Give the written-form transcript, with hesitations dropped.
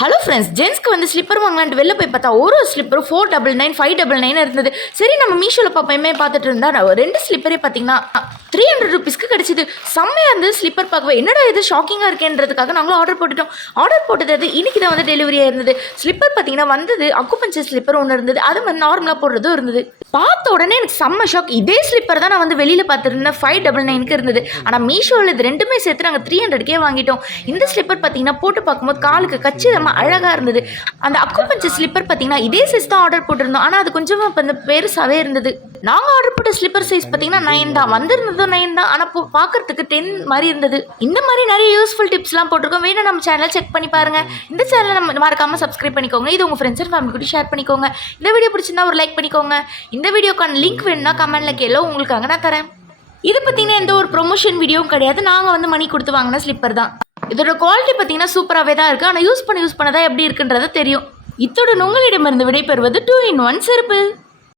Hello friends, ஜென்ஸ்க்கு வந்து slipper வாங்கலான்ட்டு வெளில போய் பார்த்தா ஒரு ஸ்லிப்பர் 499 599 இருந்தது. சரி நம்ம மீஷோவில் பார்ப்போமே பார்த்துட்டு இருந்தா ரெண்டு ஸ்லிப்பரே பார்த்தீங்கன்னா 300 ருபீஸ்க்கு கிடச்சிது. செம்மையாக இருந்தது ஸ்லிப்பர் பார்க்கவே. என்னடா இது ஷாக்கிங்காக இருக்கேன்றதுக்காக நாங்களும் ஆர்டர் போட்டுட்டோம். ஆர்டர் போட்டது இன்னைக்கு தான் வந்து டெலிவரியாக இருந்தது. ஸ்லிப்பர் பார்த்தீங்கன்னா வந்தது அக்குபஞ்சர் ஸ்லிப்பர் ஒன்று இருந்தது, அது வந்து நார்மலாக போடுறதும் இருந்தது. பார்த்த உடனே எனக்கு செம்ம ஷாக். இதே ஸ்லிப்பர் தான் நான் வந்து வெளியில் பார்த்துருந்தேன் 599க்கு இருந்தது. ஆனால் மீஷோவில் இது ரெண்டுமே சேர்த்து நாங்கள் 300க்கே வாங்கிட்டோம். இந்த ஸ்லிப்பர் பார்த்தீங்கன்னா போட்டு பார்க்கும்போது காலுக்கு கச்சிதமாக அழகாக இருந்தது. அந்த அக்குபஞ்சர் ஸ்லிப்பர் பார்த்தீங்கன்னா இதே சைஸ் தான் ஆர்டர் போட்டிருந்தோம், ஆனால் அது கொஞ்சம் வந்து பெருசாகவே இருந்தது. நாங்கள் ஆர்டர் போட்ட ஸ்லிப்பர் சைஸ் பார்த்தீங்கன்னா 9 தான், வந்திருந்ததும் 9 தான், ஆனால் பார்க்கறதுக்கு 10 மாதிரி இருந்தது. இந்த மாதிரி நிறைய யூஸ்ஃபுல் டிப்ஸ்லாம் போட்டிருக்கோம். வேணும் நம்ம சேனல் செக் பண்ணி பாருங்க. இந்த சேனலை நம்ம மறக்காமல் சப்ஸ்கிரைப் பண்ணிக்கோங்க. இது உங்கள் ஃப்ரெண்ட்ஸ் அண்ட் ஃபேமிலி கூட ஷேர் பண்ணிக்கோங்க. இந்த வீடியோ பிடிச்சிருந்தா ஒரு லைக் பண்ணிக்கோங்க. இந்த வீடியோக்கான லிங்க் வேணும்னா கமெண்ட்ல கேளோ, உங்களுக்காக நான் தரேன். இது பார்த்தீங்கன்னா எந்த ஒரு ப்ரொமோஷன் வீடியோவும் கிடையாது. நாங்கள் வந்து மணி கொடுத்து வாங்கின ஸ்லிப்பர் தான். இதோட குவாலிட்டி பார்த்தீங்கன்னா சூப்பராகவே தான் இருக்குது. ஆனால் யூஸ் பண்ண தான் எப்படி இருக்குன்றத தெரியும். இத்துடன் உங்களிடமிருந்து விடைபெறுவது 2 in 1 செருப்பு.